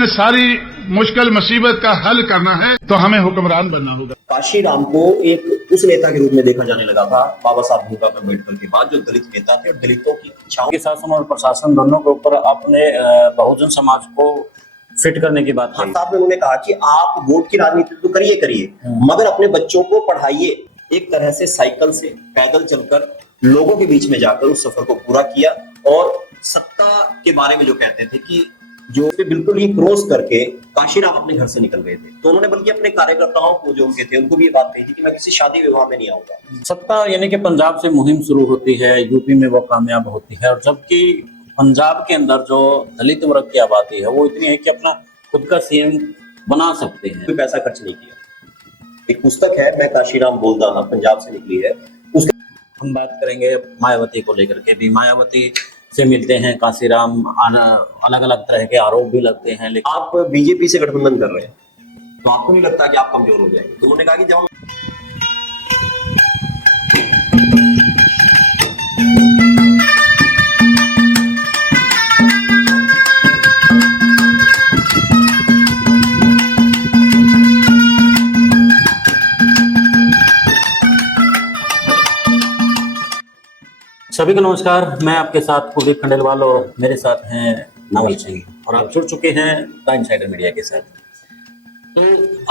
सारी मुश्किल मुसीबत का हल करना है तो हमें हुक्मरान बनना होगा। काशीराम को एक उस नेता के रूप में देखा जाने लगा था बाबा साहब भीमराव अम्बेडकर के बाद, जो दलित नेता थे और दलितों की इच्छाओं के शासन और प्रशासन दोनों के ऊपर अपने बहुजन समाज को फिट करने की बात कही। साहब ने उन्होंने कहा कि आप वोट की राजनीति तो करिए मगर अपने बच्चों को पढ़ाइए। एक तरह से साइकिल से पैदल चलकर लोगों के बीच में जाकर उस सफर को पूरा किया और सत्ता के बारे में जो कहते थे कि जो बिल्कुल ही क्रॉस करके काशीराम अपने घर से निकल गए थे, तो उन्होंने बल्कि अपने कार्यकर्ताओं को जो उनके थे उनको भी ये बात कही थी कि मैं किसी शादी विवाह में नहीं आऊंगा। सत्ता यानी कि पंजाब से मुहिम शुरू होती है, यूपी में वो कामयाब होती है, और जबकि पंजाब के अंदर जो दलित वर्ग की आबादी है वो इतनी है कि अपना खुद का सीएम बना सकते हैं। कोई पैसा खर्च नहीं किया। एक पुस्तक है मैं काशीराम बोलदा हां, पंजाब से निकली है। हम बात करेंगे मायावती को लेकर के भी। मायावती से मिलते हैं काशीराम, अलग अलग तरह के आरोप भी लगते हैं, लेकिन आप बीजेपी से गठबंधन कर रहे हैं तो आपको नहीं लगता कि आप कमजोर हो जाएंगे? तो उन्होंने कहा कि जब सभी को नमस्कार। मैं आपके साथ कुलदीप खंडेलवाल और मेरे साथ हैं नावल सिंह, और आप जुड़ चुके हैं द इनसाइडर मीडिया के साथ। तो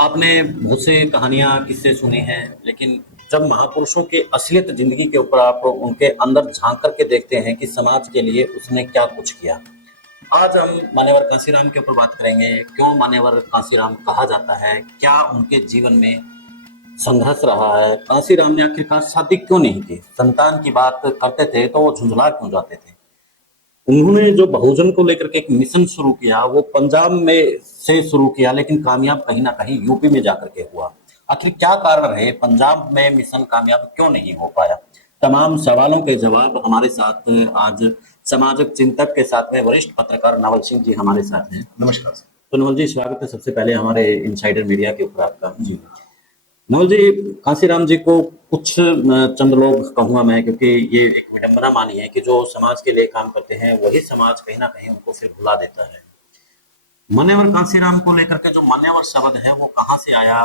आपने बहुत से कहानियां किस्से सुने हैं, लेकिन जब महापुरुषों के असलियत जिंदगी के ऊपर आप उनके अंदर झांक करके देखते हैं कि समाज के लिए उसने क्या कुछ किया। आज हम मान्यवर काशीराम के ऊपर बात करेंगे। क्यों मान्यवर काशीराम कहा जाता है, क्या उनके जीवन में संघर्ष रहा है, काशीराम ने आखिरकार शादी क्यों नहीं की, संतान की बात करते थे तो वो झुंझला क्यों जाते थे। उन्होंने जो बहुजन को लेकर के एक मिशन शुरू किया वो पंजाब में से शुरू किया, लेकिन कामयाब कहीं ना कहीं यूपी में जाकर के हुआ। आखिर क्या कारण रहे, पंजाब में मिशन कामयाब क्यों नहीं हो पाया? तमाम सवालों के जवाब हमारे साथ आज सामाजिक चिंतक के साथ में वरिष्ठ पत्रकार नावल सिंह जी हमारे साथ हैं। नमस्कार। तो नावल जी, स्वागत है सबसे पहले हमारे इनसाइडर मीडिया के ऊपर आपका। जी नावल जी, काशीराम जी को कुछ चंद लोग कहूंगा मैं, क्योंकि ये एक विडंबना मानी है कि जो समाज के लिए काम करते हैं वही समाज कहीं ना कहीं उनको फिर भुला देता है। मान्यवर काशीराम को लेकर के जो मान्यवर शब्द है वो कहाँ से आया?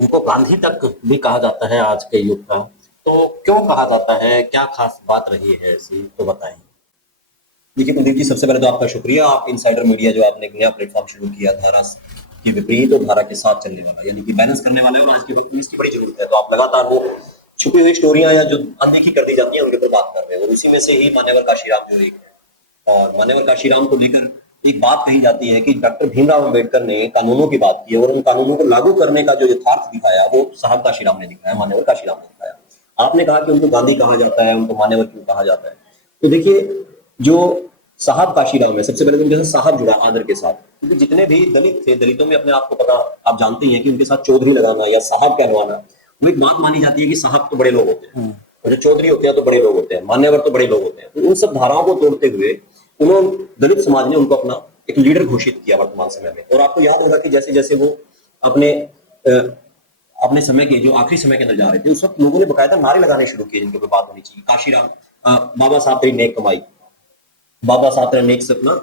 उनको गांधी तक भी कहा जाता है आज के युग का, तो क्यों कहा जाता है, क्या खास बात रही है ऐसी, तो बताएं। देखिए कुलदीप जी, सबसे पहले तो आपका शुक्रिया। आप इनसाइडर मीडिया जो आपने एक नया प्लेटफॉर्म शुरू किया, धारा की विपरीत और धारा के साथ चलने वाला, यानी कि बैलेंस करने वाले, और आज के वक्त में इसकी बड़ी जरूरत है। तो आप लगातार वो छुपी हुई स्टोरियां या जो अनदेखी कर दी जाती हैं उनके ऊपर बात कर रहे हैं, और इसी में से ही मान्यवर काशीराम जो एक है। और मान्यवर काशीराम को लेकर एक बात कही जाती है कि डॉक्टर भीमराव अम्बेडकर ने कानूनों की बात की और उन कानूनों को लागू करने का जो यथार्थ दिखाया वो साहब काशीराम ने दिखाया, मान्यवर काशीराम ने दिखाया। आपने कहा कि उनको गांधी कहा जाता है, उनको मान्यवर क्यों कहा जाता है? तो देखिए, जो साहब काशीराम है, सबसे पहले तो उनके साथ साहब जुड़ा आदर के साथ, क्योंकि जितने भी दलित थे, दलितों में अपने आप को पता, आप जानते हैं कि उनके साथ चौधरी लगाना या साहब कहलवाना, वो एक बात मानी जाती है कि साहब तो बड़े लोग होते हैं और जो चौधरी होते हैं तो बड़े लोग होते हैं, मान्यवर तो बड़े लोग होते हैं। तो उन सब धाराओं को तोड़ते हुए उन्होंने, दलित समाज ने उनको अपना एक लीडर घोषित किया वर्तमान समय में। और आपको याद होगा कि जैसे जैसे वो अपने समय के जो आखिरी समय के अंदर जा रहे थे, उस वक्त लोगों ने बकायदा नारे लगाने शुरू किए जिनके ऊपर बात होनी चाहिए। काशीराम, बाबा साहब तेरी नेक कमाई, बाबा साहब तेरा नेक सपना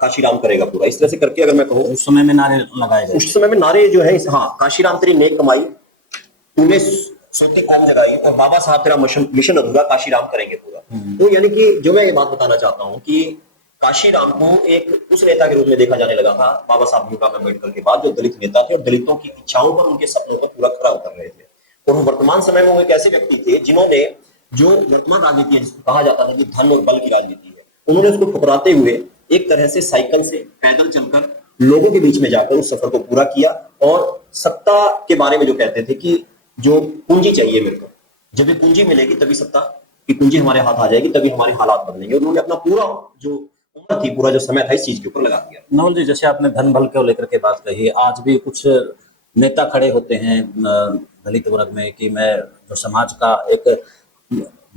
काशीराम करेगा पूरा, इस तरह से करके अगर मैं कहूँ उस समय में नारे लगाए गए। उस समय में नारे जो है, हाँ, काशीराम तेरी नेक कमाई, तूने सोती कौम जगाई, और बाबा साहब तेरा मिशन अधूरा, काशीराम करेंगे पूरा। तो यानी कि जो मैं ये बात बताना चाहता हूँ कि काशीराम को एक उस नेता के रूप में देखा जाने लगा था बाबा साहब भीमराव अम्बेडकर के बाद, जो दलित नेता थे और दलितों की इच्छाओं पर, उनके सपनों पर पूरा खरा उतर रहे थे। और वर्तमान समय में वो एक ऐसे व्यक्ति थे जिन्होंने जो वर्तमान राजनीति है, जिसको कहा जाता था कि धन और बल की राजनीति है, उन्होंने उसको ठुकराते हुए एक तरह से साइकिल से पैदल चलकर लोगों के बीच में जाकर उस सफर को पूरा किया। और सत्ता के बारे में जो कहते थे कि जो पूंजी चाहिए मेरे को, जब भी पूंजी मिलेगी तभी सत्ता की पूंजी हमारे हाथ आ जाएगी, तभी हमारे हालात बदलेंगे। उन्होंने अपना पूरा जो उम्र थी, पूरा जो समय था, इस चीज के ऊपर लगा दिया। नवल जी, जैसे आपने धन बल को लेकर के बात कही, आज भी कुछ नेता खड़े होते हैं दलित वर्ग में कि मैं जो समाज का एक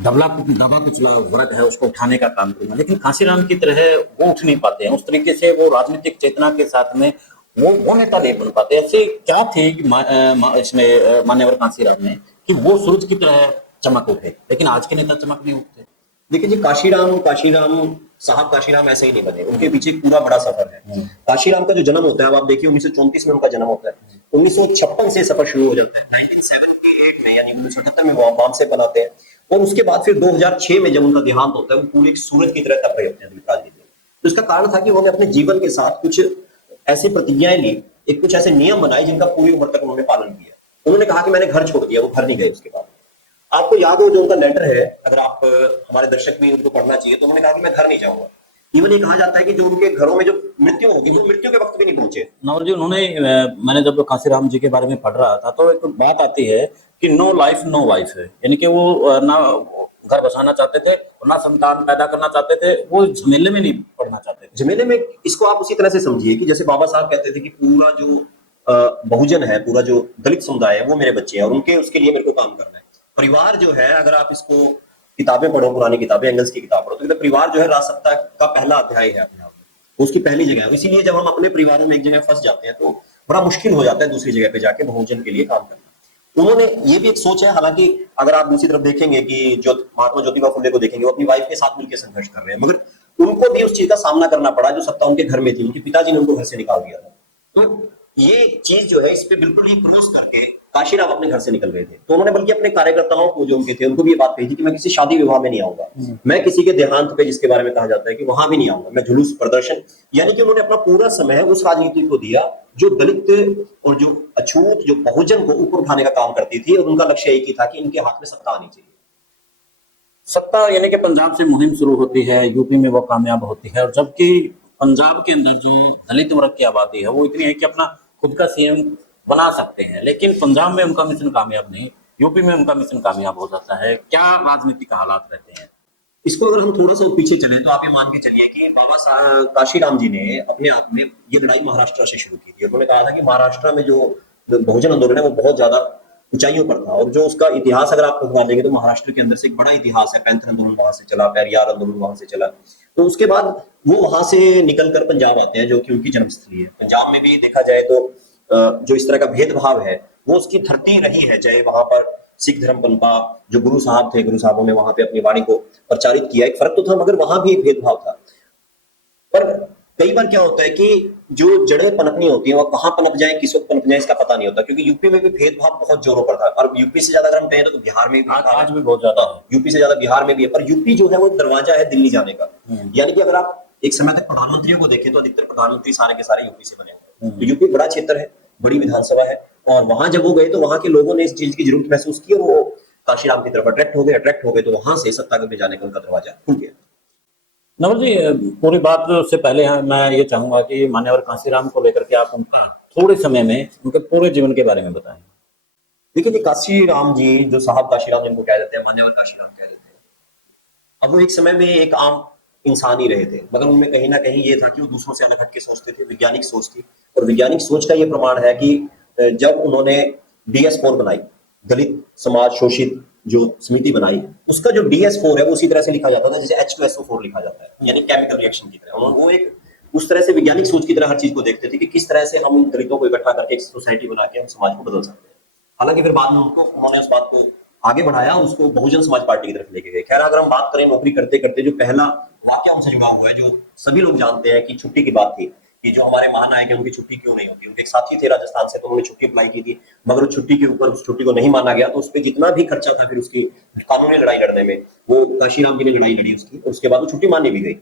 दबा कुचला वर्ग है उसको उठाने का काम करूंगा, लेकिन काशीराम की तरह वो उठ नहीं पाते हैं। उस तरीके से वो राजनीतिक चेतना के साथ में वो नेता नहीं बन पाते। ऐसे क्या थे कि इसमें मान्यवर काशीराम में कि वो सूरज की तरह चमक उठे, लेकिन आज के नेता चमक नहीं उठते। देखिए जी, काशीराम साहब काशीराम ऐसे ही नहीं बने, उनके पीछे एक पूरा बड़ा सफर है। काशीराम का जो जन्म होता है, अब आप देखिए 1934 में उनका जन्म होता है, 1956 से सफर शुरू हो जाता है, 1978 में यानी 1978 में वो बॉम्ब से बनाते हैं, और उसके बाद फिर 2006 में जब उनका देहांत होता है, वो पूरे एक सूरज की तरह तप रहे होते हैं दिलीप राजनीति में। तो इसका कारण था कि उन्होंने अपने जीवन के साथ कुछ ऐसी प्रतिज्ञाएं ली, एक कुछ ऐसे नियम बनाए जिनका पूरी उम्र तक उन्होंने पालन किया। उन्होंने कहा कि मैंने घर छोड़ दिया, वो घर नहीं गए उसके बाद। आपको याद हो जो उनका लेटर है, अगर आप हमारे दर्शक भी उनको पढ़ना चाहिए, तो उन्होंने कहा कि मैं घर नहीं जाऊंगा। इवन ये कहा जाता है कि जो उनके घरों में जो मृत्यु होगी वो मृत्यु के वक्त भी नहीं पहुंचे। नवर जी, उन्होंने मैंने जब काशीराम जी के बारे में पढ़ रहा था तो एक बात आती है कि नो लाइफ नो वाइफ है, यानी कि वो ना घर बसाना चाहते थे और ना संतान पैदा करना चाहते थे, वो झमेले में नहीं पड़ना चाहते थे। झमेले में इसको आप उसी तरह से समझिए कि जैसे बाबा साहब कहते थे कि पूरा जो बहुजन है, पूरा जो दलित समुदाय है वो मेरे बच्चे हैं और उनके उसके लिए मेरे को काम करना है। परिवार जो है, अगर आप इसको किताबें पढ़ो, पुरानी किताबें, एंगल्स की किताब पढ़ो, तो परिवार जो है राजसत्ता का पहला अध्याय है अपने आप में, उसकी पहली जगह है। इसीलिए जब हम अपने परिवारों में एक जगह फंस जाते हैं तो बड़ा मुश्किल हो जाता है दूसरी जगह पे जाके बहुजन के लिए काम करना। उन्होंने ये भी एक सोच है, हालांकि अगर आप दूसरी तरफ देखेंगे कि जो महात्मा ज्योतिबा फुले को देखेंगे, वो अपनी वाइफ के साथ मिलकर संघर्ष कर रहे हैं, मगर उनको भी उस चीज का सामना करना पड़ा जो सत्ता उनके घर में थी। उनके पिताजी ने उनको घर से निकाल दिया था। तो ये चीज जो है, इस पे बिल्कुल ही क्रॉस करके काशीराम अपने घर से निकल गए थे। तो उन्होंने बल्कि अपने कार्यकर्ताओं को जो उनके थे उनको भी ये बात कही थी कि मैं किसी शादी विवाह में नहीं आऊंगा, मैं किसी के देहांत पे, जिसके बारे में कहा जाता है कि वहां भी नहीं आऊंगा, मैं जुलूस प्रदर्शन, यानी कि उन्होंने अपना पूरा समय उस राजनीति को दिया जो दलित और जो अछूत, जो बहुजन को ऊपर उठाने का काम करती थी, और उनका लक्ष्य एक ही था कि इनके हाथ में सत्ता आनी चाहिए। सत्ता यानी कि पंजाब से मुहिम शुरू होती है, यूपी में वो कामयाब होती है, और जबकि पंजाब के अंदर जो दलित वर्ग की आबादी है वो इतनी है कि अपना खुद का सीएम बना सकते हैं, लेकिन पंजाब में उनका मिशन कामयाब नहीं, यूपी में उनका मिशन कामयाब हो जाता है। क्या राजनीति का हालात रहते हैं? इसको अगर हम थोड़ा सा पीछे चले तो आप ये मान के चलिए कि बाबा साहब काशीराम जी ने अपने आप में ये लड़ाई महाराष्ट्र से शुरू की थी। उन्होंने कहा था कि महाराष्ट्र में जो बहुजन आंदोलन है वो बहुत ज्यादा ऊंचाइयों पर था, और जो उसका इतिहास अगर आप खुदवा देंगे तो महाराष्ट्र के अंदर से एक बड़ा इतिहास है। पैंथर आंदोलन वहां से चला, पेरियार आंदोलन वहां से चला। तो उसके बाद वो वहां से निकलकर पंजाब आते हैं, जो कि उनकी जन्मस्थली है। पंजाब में भी देखा जाए तो जो इस तरह का भेदभाव है वो उसकी धरती रही है। चाहे वहां पर सिख धर्म पनपा, जो गुरु साहब थे, गुरु साहबों ने वहां पे अपनी वाणी को प्रचारित किया, एक फर्क तो था, मगर वहां भी एक भेदभाव था। पर कई बार क्या होता है कि जो जड़ें पनपनी होती है वो कहाँ पनप जाए, किस वक्त पनप जाए, इसका पता नहीं होता। क्योंकि यूपी में भी भेदभाव बहुत जोरों पर था, और यूपी से ज्यादा अगर हम कहें तो बिहार में भी, आज भी बहुत ज्यादा है। यूपी से ज्यादा बिहार में भी है। पर यूपी जो है वो दरवाजा है दिल्ली जाने का। यानी कि अगर आप एक समय तक प्रधानमंत्रियों को देखें तो अधिकतर प्रधानमंत्री सारे के सारे यूपी से बने हुए हैं। तो यूपी बड़ा क्षेत्र है, बड़ी विधानसभा है, और वहां जब वो गए तो वहां के लोगों ने इस चीज की जरूरत महसूस की और वो काशीराम की तरफ अट्रैक्ट हो गए, तो वहां से सत्तागढ़ में जाने का उनका दरवाजा खुल गया। नवल जी, पूरी बात से पहले मैं ये चाहूंगा कि मान्यवर काशीराम को लेकर के आप उनका थोड़े समय में उनके पूरे जीवन के बारे में बताएं। देखिए कि काशीराम जी, जो साहब काशीराम जिनको कह देते हैं, मान्यवर काशीराम कह देते हैं, अब वो एक समय में एक आम इंसान ही रहे थे, मगर उनमें कहीं ना कहीं ये था कि वो दूसरों से अलग हटके सोचते थे, वैज्ञानिक सोच थी। और वैज्ञानिक सोच का ये प्रमाण है कि जब उन्होंने DS4 बनाई, दलित समाज शोषित जो समिति बनाई, उसका जो DS4 है वो उसी तरह से लिखा जाता था जैसे H2SO4 लिखा जाता है, यानी केमिकल रिएक्शन की तरह। उन्होंने वो एक उस तरह से वैज्ञानिक सोच की तरह हर चीज को देखते थे कि किस तरह से हम दलितों को इकट्ठा करके एक सोसाइटी बना के हम समाज को बदल सकते हैं। हालांकि फिर बाद में उन्होंने उस बात को आगे बढ़ाया, उसको बहुजन समाज पार्टी की तरफ लेके गए। खैर, अगर हम बात करें नौकरी करते करते जो पहला वाक्य हमसे जुड़ा हुआ है, जो सभी लोग जानते हैं कि छुट्टी की बात थी, कि जो हमारे महानायक है उनकी छुट्टी क्यों नहीं होती। उनके एक साथी थे राजस्थान से, तो उन्होंने छुट्टी अप्लाई की थी, मगर उस छुट्टी के ऊपर उस छुट्टी को नहीं माना गया, तो उस पर जितना भी खर्चा था फिर उसकी कानूनी लड़ाई लड़ने में, वो काशीराम जी ने लड़ाई लड़ी उसकी, और उसके बाद वो छुट्टी मानी भी गई।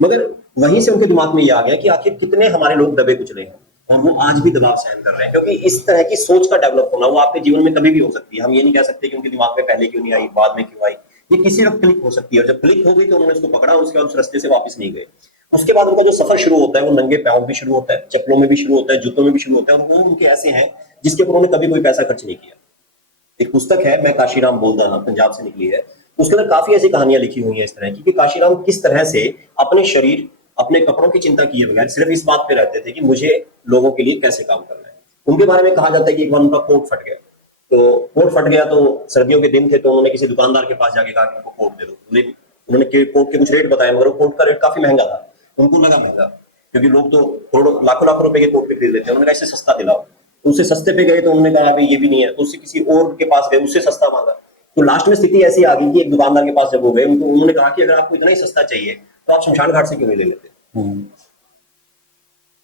मगर वहीं से उनके दिमाग में ये आ गया कि आखिर कितने हमारे लोग दबे कुचले हैं, और वो आज भी दबाव सहन कर रहे हैं। क्योंकि इस तरह की सोच का डेवलप होना वो आपके जीवन में कभी भी हो सकती है। हम ये नहीं कह सकते कि उनके दिमाग में पहले क्यों नहीं आई, बाद में क्यों आई, ये किसी वक्त क्लिक हो सकती है। और जब क्लिक हो गई तो उन्होंने उसको पकड़ा, उसके बाद उस रास्ते से वापस नहीं गए। उसके बाद उनका जो सफर शुरू होता है वो नंगे पैरों भी शुरू होता है, चप्पलों में भी शुरू होता है, जूतों में भी शुरू होता है, और वो उनके ऐसे हैं जिसके ऊपर उन्होंने कभी कोई पैसा खर्च नहीं किया। एक पुस्तक है, मैं काशीराम बोलदा हां, पंजाब से निकली है, उसके अंदर काफी ऐसी कहानियां लिखी हुई हैं इस तरह की कि काशीराम किस तरह से अपने शरीर, अपने कपड़ों की चिंता किए बगैर सिर्फ इस बात पे रहते थे कि मुझे लोगों के लिए कैसे काम करना है। उनके बारे में कहा जाता है कि एक बार उनका कोट फट गया, तो कोट फट गया तो सर्दियों के दिन थे, तो उन्होंने किसी दुकानदार के पास जाके कहा कि उनको कोट दे दो। उन्होंने कोट के कुछ रेट बताए, मगर वो कोट का रेट काफी महंगा था, उनको लगा महंगा, क्योंकि लोग तो करोड़ों लाखों रुपए के कोट पे खरीद लेते हैं। उन्होंने कहा इससे सस्ता दिलाओ, तो उससे सस्ते पे गए तो उन्होंने कहा अभी ये भी नहीं है, तो उससे किसी और के पास गए, उससे सस्ता मांगा। तो लास्ट में स्थिति ऐसी आ गई कि एक दुकानदार के पास जब वो गए, उन्होंने कहा कि अगर आपको इतना ही सस्ता चाहिए तो आप शमशान घाट से क्यों नहीं ले लेते? हम्म,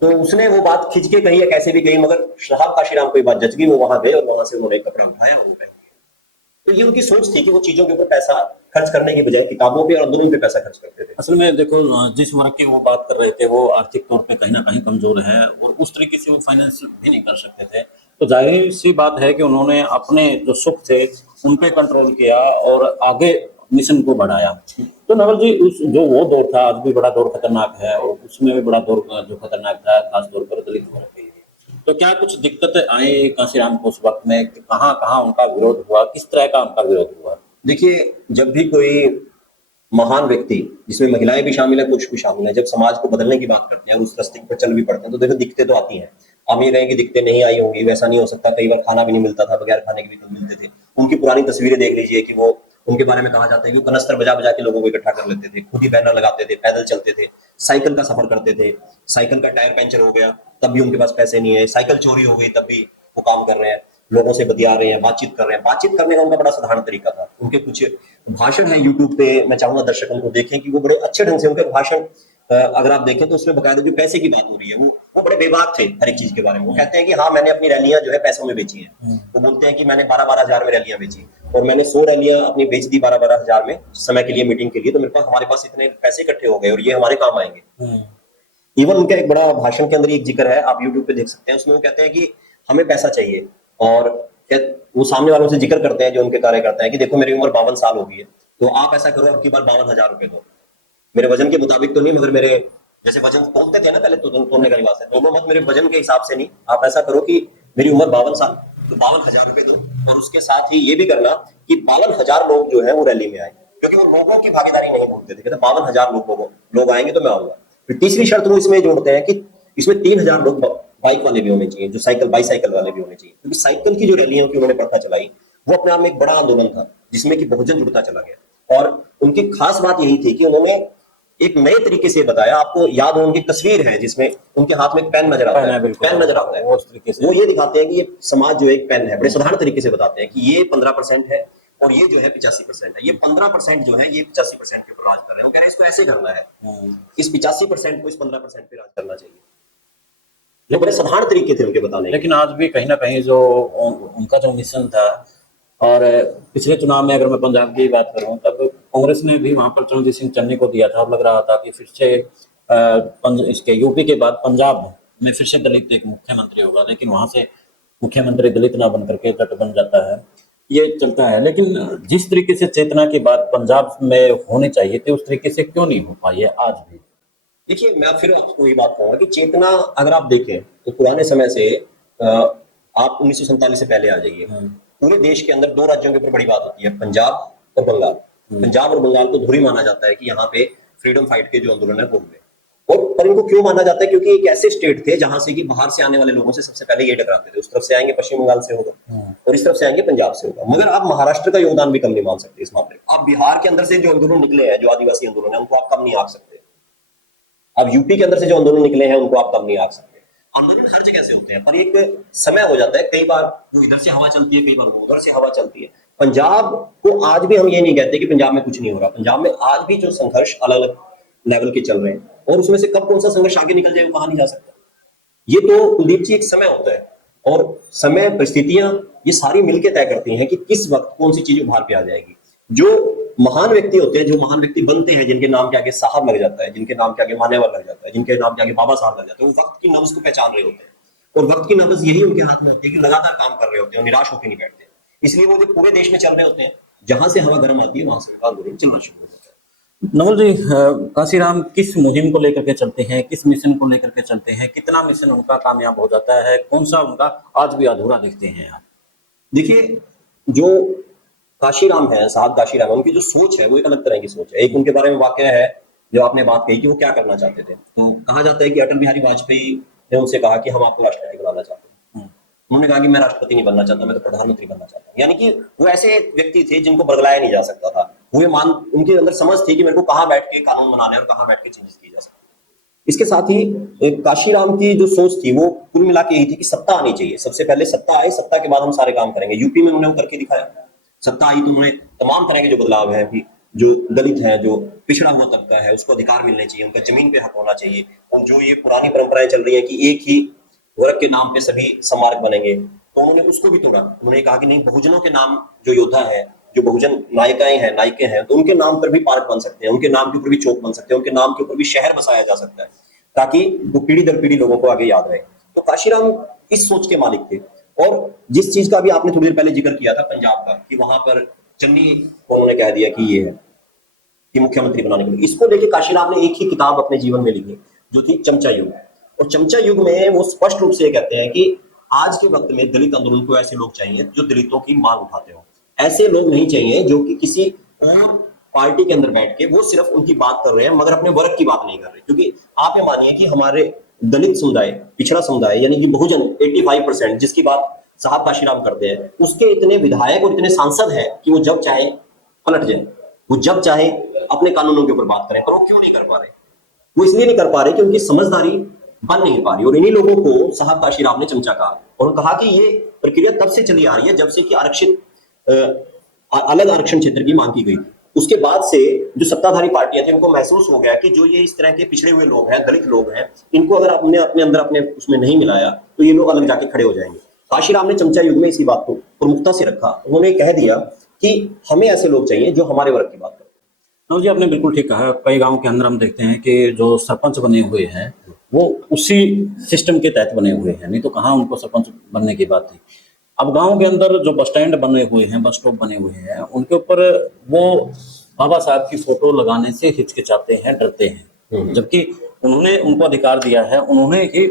तो उसने वो बात खिंच के कही या कैसे भी कही, मगर साहब काशीराम को ये बात जच गई, वो वहां गए और वहां से उन्होंने एक कपड़ा उठाया और वो पहन लिया। तो ये उनकी सोच थी कि वो चीजों के ऊपर पैसा खर्च करने की बजाय किताबों पे और आंदोलन पे पैसा खर्च करते थे। असल में देखो, जिस वर्ग की वो बात कर रहे थे वो आर्थिक तौर पे कहीं ना कहीं कमजोर है और उस तरीके से वो फाइनेंस भी नहीं कर सकते थे। तो जाहिर सी बात है कि उन्होंने अपने जो सुख थे उन पे कंट्रोल किया और आगे मिशन को बढ़ाया। तो नवल जी, उस जो वो दौर था, आज भी बड़ा दौर खतरनाक है और उसमें भी बड़ा दौर जो खतरनाक था, खास तौर पर दलित वर्ग के लिए। तो क्या कुछ दिक्कतें आई कांशीराम को उस वक्त में? कहाँ कहाँ उनका विरोध हुआ, किस तरह का उनका विरोध हुआ? देखिए, जब भी कोई महान व्यक्ति, जिसमें महिलाएं भी शामिल है, पुरुष भी शामिल है, जब समाज को बदलने की बात करते हैं और उस रास्ते पर चल भी पड़ते हैं, तो देखो दिक्कतें तो आती हैं। आप ये कहें कि दिक्कतें नहीं आई होंगी, वैसा नहीं हो सकता। कई बार खाना भी नहीं मिलता था, बगैर खाने के भी कम मिलते थे। उनकी पुरानी तस्वीरें देख लीजिए कि वो, उनके बारे में कहा जाता है कि वो कनस्तर बजा बजा के लोगों को इकट्ठा कर लेते थे, खुद ही बैनर लगाते थे, पैदल चलते थे, साइकिल का सफर करते थे। साइकिल का टायर पंचर हो गया तब भी उनके पास पैसे नहीं है, साइकिल चोरी हो गई तब भी वो काम कर रहे हैं, लोगों से बतिया रहे हैं, बातचीत कर रहे हैं। बातचीत करने का उनका बड़ा साधारण तरीका था। उनके कुछ भाषण है यूट्यूब पे, मैं चाहूंगा दर्शक उनको देखें कि वो बड़े अच्छे ढंग से उनके भाषण, अगर आप देखें तो उसमें बकायदा जो पैसे की बात हो रही है, वो बड़े बेबाक थे हर एक चीज के बारे में। वो कहते हैं कि हाँ, मैंने अपनी रैलियां जो है पैसों में बेची है। वो बोलते हैं कि मैंने 12-12 हजार में रैलियां बेची और मैंने 100 रैलियां अपनी बेच दी 12-12 हजार में, समय के लिए, मीटिंग के लिए। तो मेरे पास, हमारे पास इतने पैसे इकट्ठे हो गए और ये हमारे काम आएंगे। इवन उनका एक बड़ा भाषण के अंदर एक जिक्र है, आप यूट्यूब पे देख सकते हैं। उसमें वो कहते हैं कि हमें पैसा चाहिए और वो सामने वालों से जिक्र करते हैं जो उनके कार्यकर्ता हैं कि देखो मेरी उम्र 52 साल हो गई है, तो आप ऐसा करो, अब की बार 52 हजार रुपए दो। मेरे वजन के मुताबिक तो नहीं, मगर मेरे जैसे वजन तोलते थे ना पहले, तो तोलने का रिवाज है, दोनों मत मेरे वजन के हिसाब से नहीं, आप ऐसा करो कि मेरी उम्र 52 साल, तो 52 हजार रुपए दो। और उसके साथ ही ये भी करना कि 52 हजार लोग जो है वो रैली में आए, क्योंकि वो लोगों की भागीदारी नहीं बोलते थे, कहते 52 हजार लोग आएंगे तो मैं आऊंगा। फिर तीसरी शर्त वो इसमें जोड़ते हैं कि इसमें 3 हजार लोग बाइक वाले भी होने चाहिए, जो साइकिल, बाईसाइकिल वाले भी होने चाहिए, क्योंकि साइकिल की जो रैलियां की उन्होंने प्रथा चलाई, वो अपने आप में एक बड़ा आंदोलन था जिसमें कि बहुजन जुड़ता चला गया। और उनकी खास बात यही थी कि उन्होंने एक नए तरीके से बताया। आपको याद हो, उनकी तस्वीर है जिसमें उनके हाथ में एक पेन नजर आता है, पेन नजर आता है, उस तरीके से वो ये दिखाते हैं कि ये समाज जो एक पेन है, बड़े साधारण तरीके से बताते हैं कि ये 15% है और ये जो है 85% है। ये 15% जो है ये 85% के ऊपर राज कर रहे हैं। वो कह रहे हैं इसको ऐसे करना है, इस 85% को इस 15% पे राज करना चाहिए। ये बड़े साधारण तरीके थे उनके बताने के। लेकिन आज भी कहीं ना कहीं जो उनका जो मिशन था, और पिछले चुनाव में अगर मैं पंजाब की बात करूं, तब कांग्रेस ने भी वहां पर चरणजीत सिंह चन्नी को दिया था और लग रहा था कि फिर से इसके यूपी के बाद पंजाब में फिर से दलित एक मुख्यमंत्री होगा, लेकिन वहां से मुख्यमंत्री दलित ना बन करके जट बन जाता है, ये चलता है। लेकिन जिस तरीके से चेतना की बात पंजाब में होनी चाहिए थी, उस तरीके से क्यों नहीं हो पाई है आज भी? देखिए, मैं फिर आपको ये बात कहूंगा कि चेतना अगर आप देखें तो पुराने समय से, आप 1947 से पहले आ जाइए, पूरे देश के अंदर 2 राज्यों के ऊपर बड़ी बात होती है, पंजाब और बंगाल। पंजाब और बंगाल को धुरी माना जाता है कि यहाँ पे फ्रीडम फाइट के जो आंदोलन है वो हुए। और पर इनको क्यों माना जाता है? क्योंकि एक ऐसे स्टेट थे जहां से कि बाहर से आने वाले लोगों से सबसे पहले ये टकराते थे। उस तरफ से आएंगे पश्चिम बंगाल से होगा और इस तरफ से आएंगे पंजाब से होगा। मगर आप महाराष्ट्र का योगदान भी कम नहीं मान सकते इस मामले में। आप बिहार के अंदर से जो आंदोलन निकले हैं, जो आदिवासी आंदोलन है, उनको आप कम नहीं आंक सकते। अब यूपी के अंदर से जो आंदोलन निकले हैं उनको आप कम नहीं आंक सकते। आंदोलन हर जगह से होते हैं, पर एक समय हो जाता है, कई बार वो इधर से हवा चलती है, कई बार वो उधर से हवा चलती है। पंजाब को आज भी हम ये नहीं कहते कि पंजाब में कुछ नहीं हो रहा। पंजाब में आज भी जो संघर्ष अलग अलग लेवल के चल रहे हैं, और उसमें से कब कौन सा संघर्ष आगे निकल जाए वो कहा नहीं जा सकता। ये तो कुलदीप जी एक समय होता है, और समय, परिस्थितियां, ये सारी मिलकर तय करती हैं कि किस वक्त कौन सी चीज उभार पे आ जाएगी। जो महान व्यक्ति होते हैं, जो महान व्यक्ति बनते हैं, जिनके नाम के आगे साहब लग जाता है, जिनके नाम के आगे मान्यवर लग जाता है, जिनके नाम के आगे बाबा साहब लग जाते हैं, वो वक्त की नब्ज को पहचान रहे होते हैं। और वक्त की नब्ज यही उनके हाथ में होती है कि लगातार काम कर रहे होते हैं, निराश होकर नहीं बैठते। इसलिए वो जो पूरे देश में चल रहे होते हैं, जहां से हवा गर्म आती है वहां से आंदोलन चलना शुरू हो जाता है। नवल जी, कांशीराम किस मुहिम को लेकर के चलते हैं, किस मिशन को लेकर के चलते हैं? कितना मिशन उनका कामयाब हो जाता है, कौन सा उनका आज भी अधूरा देखते हैं आप? देखिए, जो काशीराम है, साहब काशीराम, उनकी जो सोच है वो एक अलग तरह की सोच है। एक उनके बारे में वाकया है जो आपने बात कही कि वो क्या करना चाहते थे। तो कहा जाता है कि अटल बिहारी वाजपेयी ने उनसे कहा कि हम आपको राष्ट्रपति बनाना चाहते हैं। उन्होंने कहा कि मैं राष्ट्रपति नहीं बनना चाहता, मैं तो प्रधानमंत्री बनना चाहता हूँ। यानी कि वो ऐसे व्यक्ति थे जिनको बरगलाया नहीं जा सकता था। वो ये उनके अंदर समझ थी कि मेरे को कहाँ बैठ के कानून बनाने और कहाँ बैठ के चेंजेस किए जा सकते हैं। इसके साथ ही काशीराम की जो सोच थी वो कुल मिला के यही थी कि सत्ता आनी चाहिए। सबसे पहले सत्ता आए, सत्ता के बाद हम सारे काम करेंगे। यूपी में उन्होंने वो करके दिखाया। सत्ता आई तो उन्होंने तमाम तरह के जो बदलाव है, जो दलित है, जो पिछड़ा हुआ तबका है, उसको अधिकार मिलने चाहिए, उनका जमीन पे हक होना चाहिए। और जो ये पुरानी परंपराएं चल रही है कि एक ही वर्ग के नाम पे सभी समार्ग बनेंगे, तो उन्होंने उसको भी तोड़ा। उन्होंने कहा कि नहीं, बहुजनों के नाम जो योद्धा है, जो बहुजन नायिकाएं हैं, नायिके हैं, तो उनके नाम पर भी पार्क बन सकते हैं, उनके नाम के ऊपर भी चौक बन सकते हैं, उनके नाम के ऊपर भी शहर बसाया जा सकता है, ताकि वो पीढ़ी दर पीढ़ी लोगों को आगे याद रहे। तो काशीराम इस सोच के मालिक थे। और जिस चीज का भी आपने थोड़ी देर पहले जिक्र किया था पंजाब का, कि वहां पर चन्नी को उन्होंने कह दिया कि ये है कि मुख्यमंत्री बनाने के लिए, इसको लेके काशीराम ने एक ही किताब अपने जीवन में लिखी, जो थी चमचा युग। और चमचा युग में वो स्पष्ट रूप से कहते हैं कि आज के वक्त में दलित आंदोलन को ऐसे लोग चाहिए जो दलितों की मांग उठाते हो। ऐसे लोग नहीं चाहिए जो कि किसी और पार्टी के अंदर बैठ के वो सिर्फ उनकी बात कर रहे हैं मगर अपने वर्ग की बात नहीं कर रहे। क्योंकि आप ये मानिए कि हमारे दलित समुदाय, पिछड़ा समुदाय, यानी कि बहुजन 85%, जिसकी बात साहब काशीराम करते हैं, उसके इतने विधायक और इतने सांसद हैं कि वो जब चाहे पलट जाए, वो जब चाहे अपने कानूनों के ऊपर बात करें। पर वो क्यों नहीं कर पा रहे? वो इसलिए नहीं कर पा रहे कि उनकी समझदारी बन नहीं पा रही। और इन्हीं लोगों को साहब काशीराम ने चमचा कहा और कहा कि ये प्रक्रिया तब से चली आ रही है जब से कि आरक्षित अलग आरक्षण क्षेत्र की मांग की गई थी। उसके बाद से जो सत्ताधारी पार्टियां थी, उनको महसूस हो गया कि जो ये इस तरह के पिछड़े हुए लोग हैं, दलित लोग हैं, इनको अगर आपने अपने अंदर अपने उसमें नहीं मिलाया तो ये लोग अलग जाके खड़े हो जाएंगे। काशीराम ने चमचा युग में इसी बात को प्रमुखता से रखा। उन्होंने कह दिया कि हमें ऐसे लोग चाहिए जो हमारे वर्ग की बात करें। नवल जी, आपने बिल्कुल ठीक कहा। कई गांव के अंदर हम देखते हैं कि जो सरपंच बने हुए हैं वो उसी सिस्टम के तहत बने हुए हैं, नहीं तो कहाँ उनको सरपंच बनने की बात थी। अब गांव के अंदर जो बस स्टैंड बने हुए हैं, बस स्टॉप बने हुए हैं, उनके ऊपर वो बाबा साहब की फोटो लगाने से हिचकिचाते हैं, डरते हैं, जबकि उन्होंने उनको अधिकार दिया है, उन्होंने ही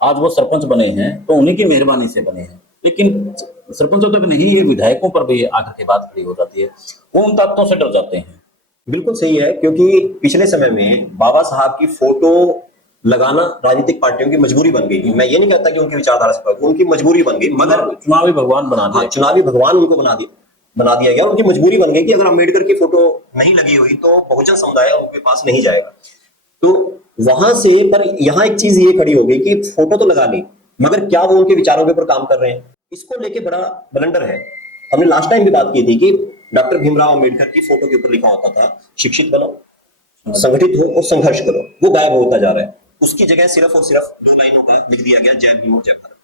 आज वो सरपंच बने हैं तो उन्हीं की मेहरबानी से बने हैं। लेकिन सरपंचों तक नहीं, ये विधायकों पर भी आकर के बात खड़ी हो जाती है, वो उन ताकतों से डर जाते हैं। बिल्कुल सही है, क्योंकि पिछले समय में बाबा साहब की फोटो लगाना राजनीतिक पार्टियों की मजबूरी बन गई। मैं ये नहीं कहता कि उनकी विचारधारा से उनकी मजबूरी बन गई, मगर चुनावी भगवान बना दिया। चुनावी भगवान उनको बना दिया गया। उनकी मजबूरी बन गई कि अगर अम्बेडकर की फोटो नहीं लगी हुई तो बहुजन समुदाय उनके पास नहीं जाएगा। तो वहां से, पर यहाँ एक चीज ये खड़ी हो गई कि फोटो तो लगा ली, मगर क्या वो उनके विचारों के ऊपर काम कर रहे हैं? इसको लेके बड़ा ब्लंडर है। हमने लास्ट टाइम भी बात की थी कि डॉक्टर भीमराव अम्बेडकर की फोटो के ऊपर लिखा होता था, शिक्षित बनो, संगठित हो और संघर्ष करो। वो गायब होता जा रहा है। उसकी जगह सिर्फ और सिर्फ 2 लाइनों का लिख दिया गया, जय भीम और जय भारत।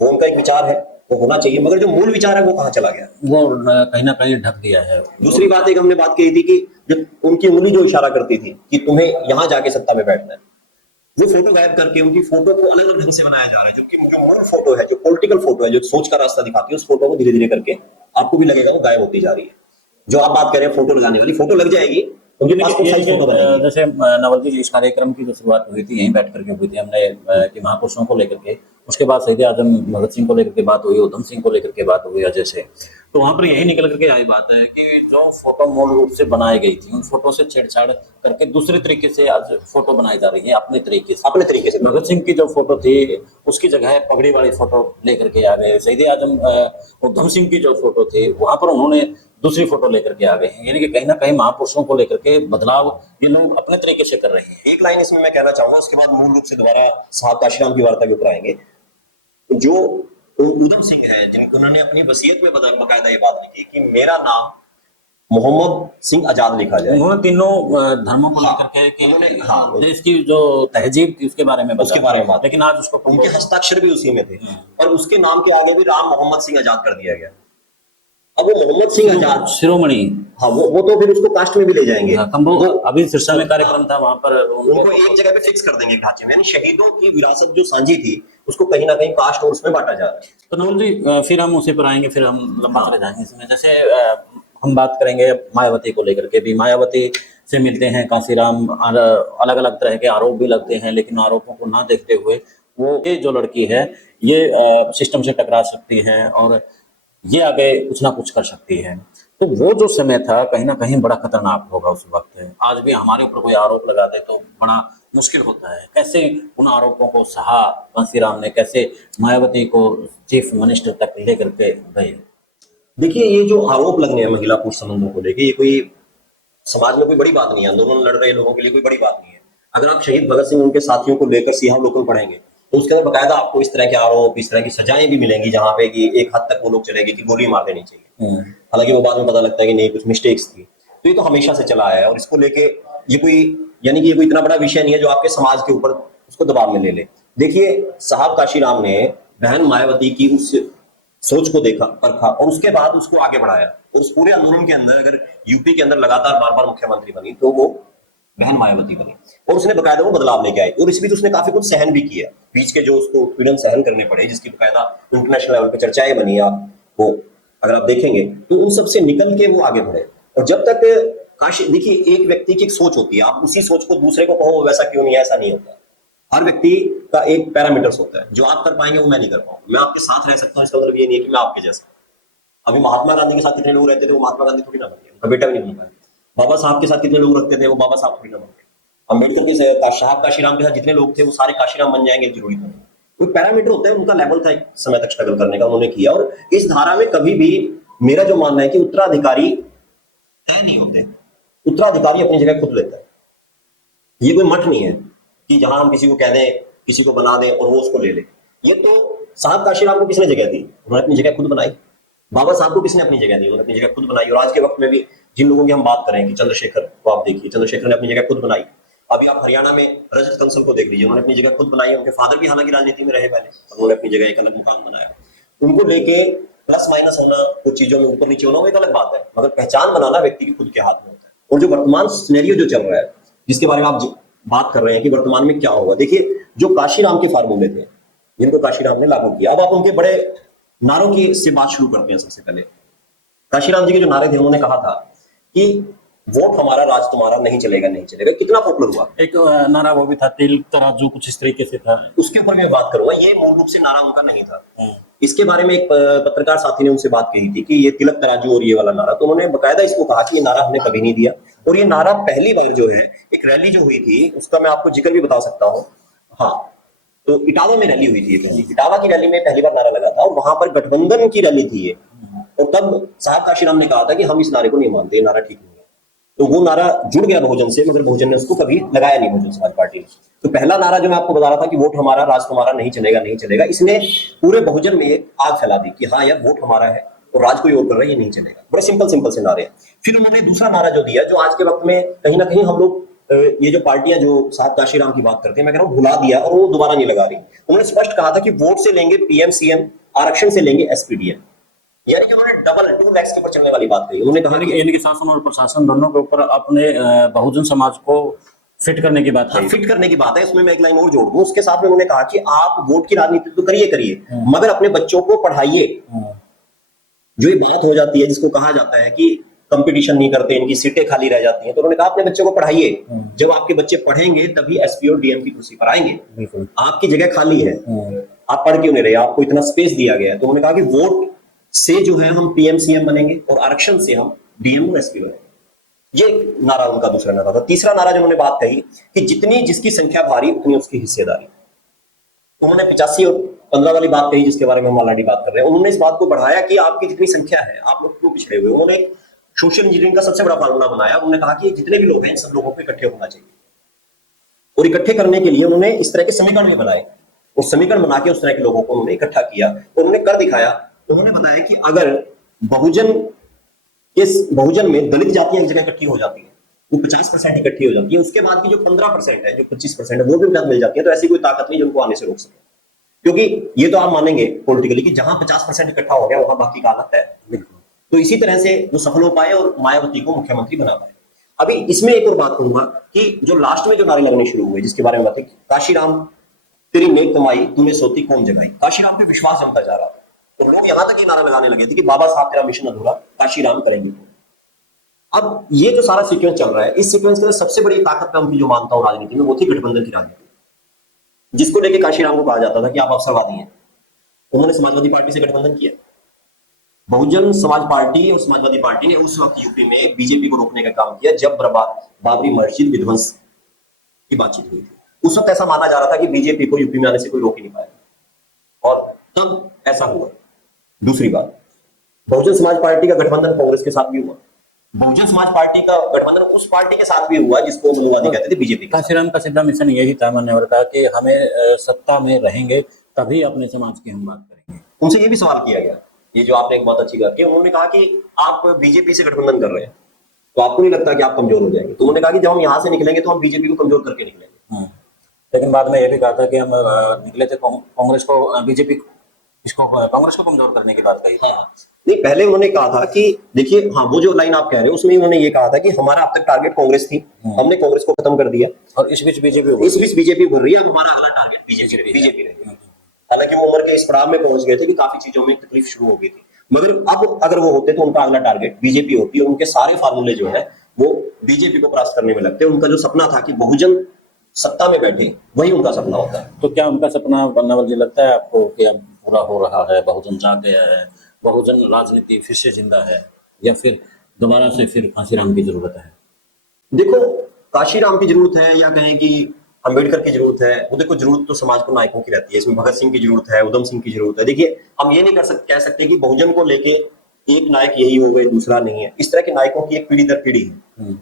वो उनका एक विचार है, वो होना चाहिए, मगर जो मूल विचार है वो कहाँ चला गया? वो कहीं ना कहीं ढक दिया है। दूसरी बात, एक हमने बात कही थी कि जब उनकी उंगली जो इशारा करती थी कि तुम्हें यहां जाके सत्ता में बैठना है, वो फोटो गायब करके उनकी फोटो को अलग अलग ढंग से बनाया जा रहा है। जो मूल फोटो है, जो पॉलिटिकल फोटो है, जो सोच का रास्ता दिखाती है, उस फोटो को धीरे धीरे करके आपको भी लगेगा वो गायब होती जा रही है। जो आप बात कर रहे हैं फोटो लगाने वाली, फोटो लग जाएगी, जैसे नवल जी, इस कार्यक्रम की जो शुरुआत हुई थी यहीं बैठ करके हुई थी, हमने कि महापुरुषों को लेकर के, उसके बाद शहीद आजम भगत सिंह को लेकर के बात हुई, उधम सिंह को लेकर के बात हुई, अजय से। तो वहां पर यही निकल करके आई बात है कि जो फोटो मूल रूप से बनाई गई थी, उन फोटो से छेड़छाड़ करके दूसरे तरीके से आज फोटो बनाई जा रही है, अपने तरीके से। भगत सिंह की जो फोटो थी उसकी जगह पगड़ी वाली फोटो लेकर के आ गए। शहीद आजम उधम सिंह की जो फोटो थी वहां पर उन्होंने दूसरी फोटो लेकर के आ गए हैं। यानी कि कहीं ना कहीं महापुरुषों को लेकर के बदलाव ये लोग अपने तरीके से कर रहे हैं। एक लाइन इसमें मैं कहना चाहूंगा, उसके बाद मूल रूप से दोबारा साहब काशीराम की वार्ता के ऊपर आएंगे। जो उधम सिंह है, जिनको उन्होंने अपनी वसीयत में बकायदा ये बात लिखी कि मेरा नाम मोहम्मद सिंह आजाद लिखा जाए। उन्होंने तीनों धर्मों को लेकर के देश की जो तहजीब थी उसके बारे में बात, लेकिन आज उसको उनके हस्ताक्षर भी उसी में थे और उसके नाम के आगे भी राम मोहम्मद सिंह आजाद कर दिया गया। अब वो मोहम्मद सिंह आजाद शिरोमणि, हाँ, वो तो फिर उसको कास्ट में भी ले जाएंगे। अभी सिरसा में कार्यक्रम था, वहां पर उनको एक जगह पे फिक्स कर देंगे ढांचे में। यानी शहीदों की विरासत जो सांझी थी उसको कहीं ना कहीं कास्ट और उसमें बांटा जा रहा है। तो नवल जी, फिर हम उसी पर आएंगे, फिर हम लंबा चले जाएंगे इसमें। जैसे हम बात करेंगे मायावती को लेकर के भी, मायावती से मिलते हैं काशीराम, अलग अलग तरह के आरोप भी लगते हैं, लेकिन आरोपों को ना देखते हुए वो ये जो लड़की है ये सिस्टम से टकरा सकती है और ये आगे कुछ ना कुछ कर सकती है। तो वो जो समय था कहीं ना कहीं बड़ा खतरनाक होगा उस वक्त। आज भी हमारे ऊपर कोई आरोप लगा दे तो बड़ा मुश्किल होता है। कैसे उन आरोपों को सहा काशीराम ने, कैसे मायावती को चीफ मिनिस्टर तक लेकर के गए? देखिए, ये जो आरोप लगने हैं महिला पुरुष संबंधों को लेके, ये कोई समाज में कोई बड़ी बात नहीं है। आंदोलन लड़ रहे लोगों के लिए कोई बड़ी बात नहीं है। अगर आप शहीद भगत सिंह उनके साथियों को लेकर सिंहावलोकन पढ़ेंगे तो उसके अंदर बकायदा आपको इस तरह के आरोप, इस तरह की सजाएं भी मिलेंगी, जहां पे कि एक हद तक वो लोग चलेंगे कि गोली मार देनी चाहिए। हालांकि वो बाद में पता लगता है कि नहीं, कुछ मिस्टेक्स थी। तो ये तो हमेशा से चला आया है और इसको लेके ये कोई यानी कि ये कोई इतना बड़ा विषय नहीं है जो आपके समाज के ऊपर उसको दबाव में ले ले। देखिए साहब काशीराम ने बहन मायावती की उस सोच को देखा, परखा और उसके बाद उसको आगे बढ़ाया और उस पूरे आंदोलन के अंदर अगर यूपी के अंदर लगातार बार बार मुख्यमंत्री बनी तो वो बहन मायावती बनी और उसने बकायदा वो बदलाव लेके आई और इस बीच उसने काफी कुछ सहन भी किया, बीच के जो उसको उत्पीड़न सहन करने पड़े जिसकी बकायदा इंटरनेशनल लेवल पे चर्चाएं बनी। आप वो अगर आप देखेंगे तो उन सबसे निकल के वो आगे बढ़े। और जब तक काशी देखिए एक व्यक्ति की एक सोच होती है, आप उसी सोच को दूसरे को कहो वैसा क्यों नहीं है, ऐसा नहीं होता। हर व्यक्ति का एक पैरामीटर्स होता है, जो आप कर पाएंगे वो मैं नहीं कर पाऊंगा। मैं आपके साथ रह सकता हूँ इसका मतलब ये नहीं है कि मैं आपके जैसा। अभी महात्मा गांधी के साथ कितने लोग रहते थे, वो महात्मा गांधी थोड़ी ना बन गए, उनका बेटा भी नहीं बन पाया। बाबा साहब के साथ कितने लोग रखते थे, वो बाबा साहब थोड़ी ना बन गए। अम्बेडकर के साहब काशीराम के साथ जितने लोग थे वो सारे काशीराम बन जाएंगे जरूरी नहीं। कोई पैरामीटर होता है, उनका लेवल था एक समय तक स्ट्रगल करने का, उन्होंने किया। और इस धारा में कभी भी मेरा जो मानना है कि उत्तराधिकारी तय नहीं होते, उत्तराधिकारी अपनी जगह खुद लेता है। ये कोई मठ नहीं है कि जहां हम किसी को कह दें, किसी को बना दें और वो उसको ले ले। ये तो साहब काशीराम को किसने जगह दी, उन्होंने अपनी जगह खुद बनाई। बाबा साहब को किसने अपनी जगह दी, उन्होंने अपनी जगह खुद बनाई। और आज के वक्त में भी जिन लोगों की हम बात करें कि चंद्रशेखर को आप देखिए, चंद्रशेखर ने अपनी जगह खुद बनाई। अभी आप हरियाणा में रजत कंसल को देख लीजिए, उन्होंने अपनी जगह खुद बनाई। उनके फादर भी हालांकि राजनीति में रहे पहले, उन्होंने अपनी जगह एक अलग मुकाम बनाया। उनको लेके प्लस माइनस होना, कुछ चीजों में ऊपर नीचे होना वो एक अलग बात है, मगर पहचान बनाना व्यक्ति की खुद के हाथ में होता है। और जो वर्तमान सिनेरियो जो चल रहा है, जिसके बारे में आप बात कर रहे हैं कि वर्तमान में क्या होगा, देखिए जो काशीराम के फार्मूले थे जिनको काशीराम ने लागू किया, अब आप उनके बड़े नारों की से बात शुरू करते हैं। सबसे पहले काशीराम जी के जो नारे थे, उन्होंने कहा था कि वोट हमारा राज तुम्हारा, नहीं चलेगा नहीं चलेगा। कितना पॉपुलर हुआ। एक नारा वो भी था, तिल तराजू, कुछ इस तरीके से था। उसके ऊपर मैं बात करूंगा। ये मूल रूप से नारा उनका नहीं था। इसके बारे में एक पत्रकार साथी ने उनसे बात कही थी कि ये तिलक तराजू और ये वाला नारा, तो उन्होंने बकायदा इसको कहा कि ये नारा हमने कभी नहीं दिया। और ये नारा पहली बार जो है एक रैली जो हुई थी, उसका मैं आपको जिक्र भी बता सकता हूँ। हाँ, तो इटावा में रैली हुई थी। पहली इटावा की रैली में पहली बार नारा लगा था और वहां पर गठबंधन की रैली थी ये। और तब साहब काशीराम ने कहा था कि हम इस नारे को नहीं मानते, ये नारा ठीक नहीं है। तो वो नारा जुड़ गया बहुजन से, मगर बहुजन ने उसको कभी लगाया नहीं, बहुजन समाज पार्टी ने। तो पहला नारा जो मैं आपको बता रहा था कि वोट हमारा राज तुम्हारा, नहीं चलेगा नहीं चलेगा, इसने पूरे बहुजन में एक आग फैला दी कि हाँ यार वोट हमारा है और राज कोई और कर रहा है, ये नहीं चलेगा। बड़े सिंपल से नारे। फिर उन्होंने दूसरा नारा जो दिया, जो आज के वक्त में कहीं ना कहीं हम लोग ये जो पार्टियां जो साहब काशीराम की बात करते हैं, मैं कह रहा हूं भुला दिया और वो दोबारा नहीं लगा रही। उन्होंने स्पष्ट कहा था कि वोट से लेंगे पीएम सीएम, आरक्षण से लेंगे एसपीडीएम। यानी कि उन्होंने डबल 2 लाख के ऊपर चलने वाली बात कही। उन्होंने कहा कि यानी कि शासन और प्रशासन दोनों के ऊपर अपने बहुजन समाज को फिट करने की बात है। फिट करने की बात है। उसमें मैं एक लाइन और जोड़ दूं, उसके साथ में उन्होंने कहा कि आप वोट की राजनीति तो करिए मगर अपने बच्चों को पढ़ाइए। जो ये बात हो जाती है जिसको कहा जाता है कि कंपटीशन नहीं करते, इनकी सीटें खाली रह जाती हैं, तो उन्होंने कहा अपने बच्चों को पढ़ाइए। जब आपके बच्चे पढ़ेंगे तभी एसपी और डीएम की कुर्सी पर आएंगे। आपकी जगह खाली है, आप पढ़ क्यों नहीं रहे, आपको इतना स्पेस दिया गया है। तो उन्होंने कहा कि वोट से जो है हम पीएम सीएम बनेंगे और आरक्षण से हम डीएम और एसपी बनेंगे। ये नारा उनका दूसरा नारा था। तीसरा नारा जो उन्होंने बात कही कि जितनी जिसकी संख्या भारी उतनी उसकी हिस्सेदारी। उन्होंने 85 और 15 वाली बात कही जिसके बारे में हम ऑलरेडी बात कर रहे हैं। उन्होंने इस बात को बढ़ाया कि आपकी जितनी संख्या है आप लोग क्यों पिछड़े हुए। उन्होंने सोशल इंजीनियरिंग का सबसे बड़ा फार्मूला बनाया। उन्होंने कहा कि जितने भी लोग हैं इन सब लोगों को इकट्ठे होना चाहिए और इकट्ठे करने के लिए उन्होंने इस तरह के समीकरण भी बनाए। उस समीकरण बना के उस तरह के लोगों को उन्होंने इकट्ठा किया, उन्होंने कर दिखाया। उन्होंने बताया कि अगर बहुजन में दलित जातियां एक जगह इकट्ठी हो जाती है, वो 50% इकट्ठी हो जाती है, उसके बाद की जो 15% है, जो 25% है, वो भी उनके मिल जाती है, तो ऐसी कोई ताकत नहीं जो उनको आने से रोक सके। क्योंकि ये तो आप मानेंगे पॉलिटिकली कि जहां 50% इकट्ठा हो गया वहां बाकी का हालत है। तो इसी तरह से वो सफल हो पाए और मायावती को मुख्यमंत्री बना पाए। अभी इसमें एक और बात कहूंगा कि जो लास्ट में जो नारे लगने शुरू हुए, जिसके बारे में बात है, काशीराम तेरी नेक कमाई तूने सोती कौन जगाई। काशीराम पे विश्वास जमता जा रहा था तो लोग यहां तक ये नारा लगाने लगे थे कि बाबा साहब तेरा मिशन अधूरा, काशीराम करेंगे। अब ये जो सारा सीक्वेंस चल रहा है, इस सीक्वेंस के अंदर सबसे बड़ी ताकत मैं उनकी जो मानता हूं राजनीति में, वो थी गठबंधन की राजनीति, जिसको लेके काशीराम को कहा जाता था कि आप अवसरवादी हैं। उन्होंने समाजवादी पार्टी से गठबंधन किया। बहुजन समाज पार्टी और समाजवादी पार्टी ने उस वक्त यूपी में बीजेपी को रोकने का काम किया जब बाबरी मस्जिद विध्वंस की बातचीत हुई थी। उस वक्त ऐसा माना जा रहा था कि बीजेपी को यूपी में आने से कोई रोक ही नहीं पाएगा और तब ऐसा हुआ। दूसरी बात, बहुजन समाज पार्टी का गठबंधन कांग्रेस के साथ भी हुआ। बहुजन समाज पार्टी का गठबंधन उस पार्टी के साथ भी हुआ जिसको मनुवादी कहते थे, बीजेपी। काशीराम का सीधा मिशन यही था मान्यवर का कि हमें सत्ता में रहेंगे तभी अपने समाज की हम बात करेंगे। उनसे ये भी सवाल किया गया, ये जो आपने एक बहुत अच्छी बात की, उन्होंने कहा कि आप बीजेपी से गठबंधन कर रहे हैं तो आपको नहीं लगता कि आप कमजोर हो जाएंगे? तो उन्होंने कहा कि जब हम यहाँ से निकलेंगे तो हम बीजेपी को कमजोर करके निकलेंगे। लेकिन बाद में ये भी कहा था कि हम निकले थे कांग्रेस को, बीजेपी इसको, कांग्रेस को कमजोर करने की बात कही थी। हाँ, नहीं, पहले उन्होंने कहा था कि देखिए, हाँ, वो जो लाइन आप कह रहे हो उसमें उन्होंने ये कहा था कि हमारा अब तक टारगेट कांग्रेस थी, हमने कांग्रेस को खत्म कर दिया, और इस बीच बीजेपी भर रही है, अब हमारा अगला टारगेट बीजेपी रहेगी। हालांकि वो उम्र के इस पड़ाव में पहुंच गए थे कि काफी चीजों में तकलीफ शुरू हो गई थी, मगर अब अगर वो होते तो उनका अगला टारगेट बीजेपी होती है। उनके सारे फार्मूले जो है वो बीजेपी को परास्त करने में लगते हैं। उनका जो सपना था कि बहुजन सत्ता में बैठे, वही उनका सपना होता है। तो क्या उनका सपना नवल जी लगता है आपको कि अब पूरा हो रहा है, बहुजन जाग गया है, बहुजन राजनीति फिर से जिंदा है, या फिर दोबारा से फिर कांशीराम की जरूरत है? देखो, काशीराम की जरूरत है या कहें कि अंबेडकर की जरूरत है, वो देखो, जरूरत तो समाज को नायकों की रहती है। इसमें भगत सिंह की जरूरत है, उधम सिंह की जरूरत है। देखिए, हम ये नहीं कह सकते कि बहुजन को लेके एक नायक यही हो गए, दूसरा नहीं है। इस तरह के नायकों की एक पीढ़ी दर पीढ़ी है,